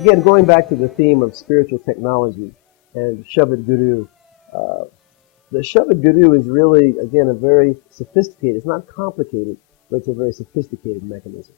Again, going back to the theme of spiritual technology and Shabad Guru, uh, the Shabad Guru is really, again, a very sophisticated, it's not complicated, but it's a very sophisticated mechanism.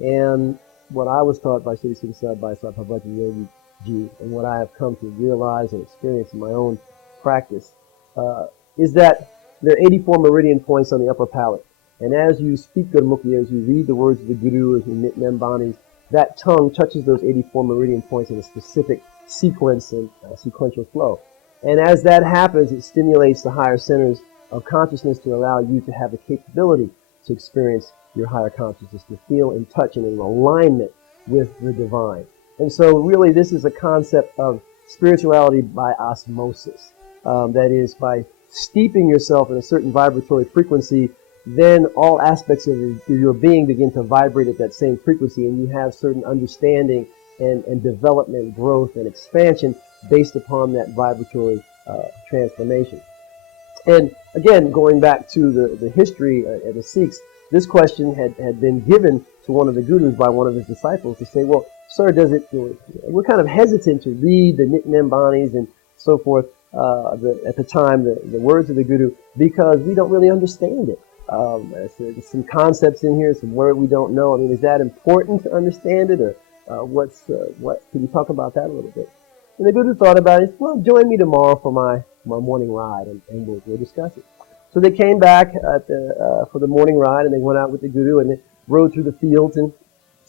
And what I was taught by Sri Singh Sahib, by Sahib Bhavaji Yogi Ji, and what I have come to realize and experience in my own practice, uh, is that there are 84 meridian points on the upper palate. And as you speak Gurmukhi, as you read the words of the Guru, as you knit Nambani, that tongue touches those 84 meridian points in a specific sequence and sequential flow. And as that happens, it stimulates the higher centers of consciousness to allow you to have the capability to experience your higher consciousness, to feel in touch and in alignment with the divine. And so really this is a concept of spirituality by osmosis. That is, by steeping yourself in a certain vibratory frequency, then all aspects of your being begin to vibrate at that same frequency, and you have certain understanding and development, growth, and expansion based upon that vibratory transformation. And again, going back to the history of the Sikhs, this question had been given to one of the gurus by one of his disciples to say, well, sir, we're kind of hesitant to read the Nit Nambanis and so forth at the time, the words of the guru, because we don't really understand it. There's some concepts in here, some word we don't know. I mean, is that important to understand it, or what? Can you talk about that a little bit? And the Guru thought about it. Well, join me tomorrow for my morning ride, and we'll discuss it. So they came back for the morning ride, and they went out with the Guru, and they rode through the fields, and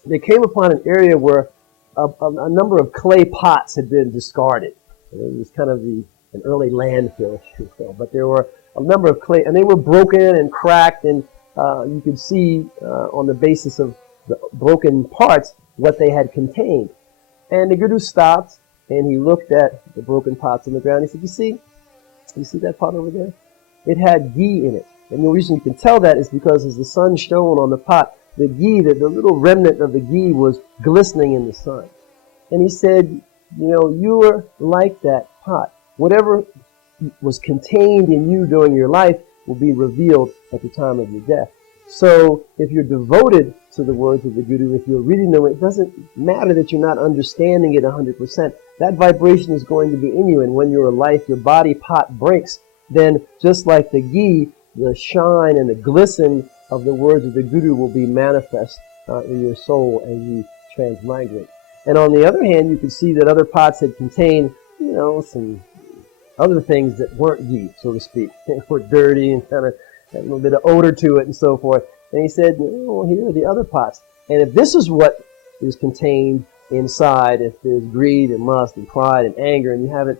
they came upon an area where a number of clay pots had been discarded. And it was kind of an early landfill, if you will. But there were a number of clay, and they were broken and cracked, and you could see on the basis of the broken parts what they had contained. And the Guru stopped, and he looked at the broken pots on the ground. He said, you see that pot over there? It had ghee in it. And the reason you can tell that is because as the sun shone on the pot, the ghee, the little remnant of the ghee was glistening in the sun. And he said, you were like that pot. Whatever was contained in you during your life will be revealed at the time of your death. So if you're devoted to the words of the Guru, if you're reading them, it doesn't matter that you're not understanding it 100%. That vibration is going to be in you, and when your body pot breaks, then just like the ghee, the shine and the glisten of the words of the Guru will be manifest in your soul as you transmigrate. And on the other hand, you can see that other pots had contained, some other things that weren't ghee, so to speak. They were dirty and kind of had a little bit of odor to it and so forth. And he said, well, here are the other pots. And if this is what is contained inside, if there's greed and lust and pride and anger, and you haven't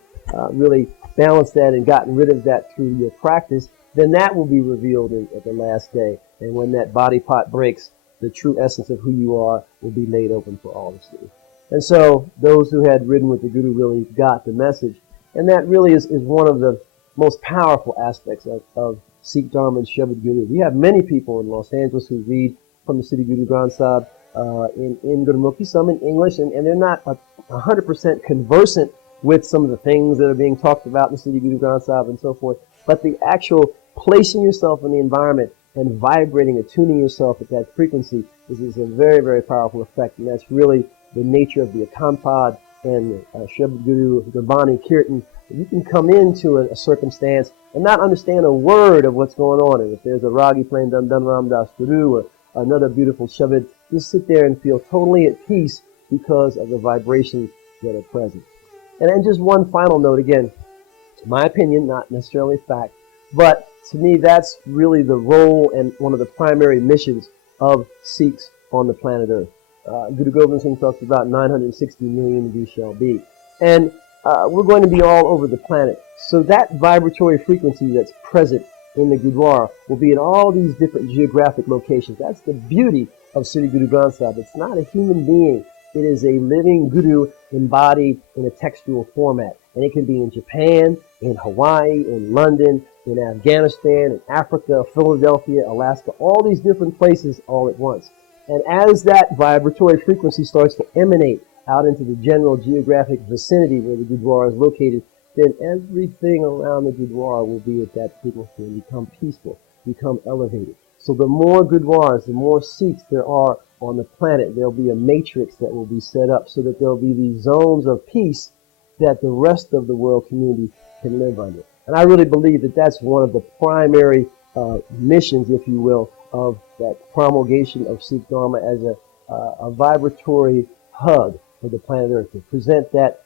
really balanced that and gotten rid of that through your practice, then that will be revealed at the last day. And when that body pot breaks, the true essence of who you are will be laid open for all to see. And so those who had ridden with the Guru really got the message. And that really is one of the most powerful aspects of Sikh Dharma and Shabad Guru. We have many people in Los Angeles who read from the City Guru Granth Sahib in Gurmukhi, some in English, and they're not 100% conversant with some of the things that are being talked about in the City Guru Granth Sahib and so forth. But the actual placing yourself in the environment and vibrating, attuning yourself at that frequency is a very, very powerful effect. And that's really the nature of the Akampad and Shabad Guru, Gurbani, Kirtan. You can come into a circumstance and not understand a word of what's going on. And if there's a Ragi playing Dhan Dhan Ram Das Guru or another beautiful Shabad, just sit there and feel totally at peace because of the vibrations that are present. And then just one final note, again, my opinion, not necessarily fact, but to me that's really the role and one of the primary missions of Sikhs on the planet Earth. Guru Gobind Singh talks about 960 million we shall be. And we're going to be all over the planet. So that vibratory frequency that's present in the Gurdwara will be in all these different geographic locations. That's the beauty of Sri Guru Granth Sahib. It's not a human being. It is a living Guru embodied in a textual format. And it can be in Japan, in Hawaii, in London, in Afghanistan, in Africa, Philadelphia, Alaska, all these different places all at once. And as that vibratory frequency starts to emanate out into the general geographic vicinity where the Gurdwara is located, then everything around the Gurdwara will be at that frequency and become peaceful, become elevated. So the more Gurdwaras, the more Sikhs there are on the planet, there'll be a matrix that will be set up so that there'll be these zones of peace that the rest of the world community can live under. And I really believe that that's one of the primary missions, if you will, of that promulgation of Sikh Dharma as a vibratory hug for the planet Earth, to present that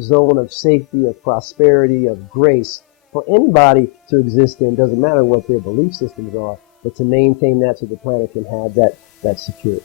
zone of safety, of prosperity, of grace for anybody to exist in. Doesn't matter what their belief systems are, but to maintain that so the planet can have that security.